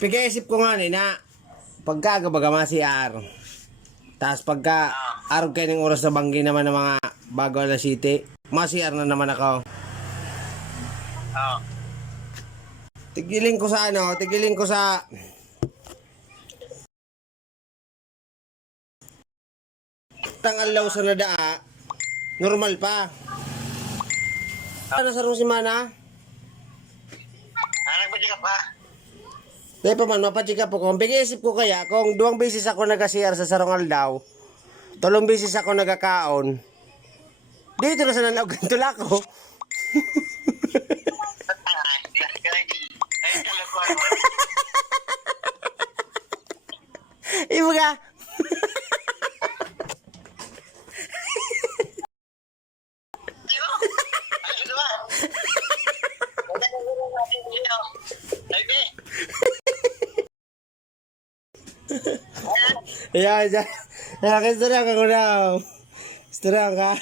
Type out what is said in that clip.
Pag-isip ko nga na pagkagabaga CR. Tapos pagka arog kayo ng oras na banggi naman ng mga bago alas city, CR na naman ako. Tigilin ko sa tangal sa nadaa, normal pa. Ano sa rong simana? Nagpadya ka pa? Dahil pa man, mapadya po ko. Pag-iisip ko kaya, kung 2 beses ako nag-CR sa sarong aldaw, 3 beses ako nagkakaon, dito na sa nalawgan tula ko. Ibaga. Ya, ya. Ya, istorya ka ko na. Istorya ka.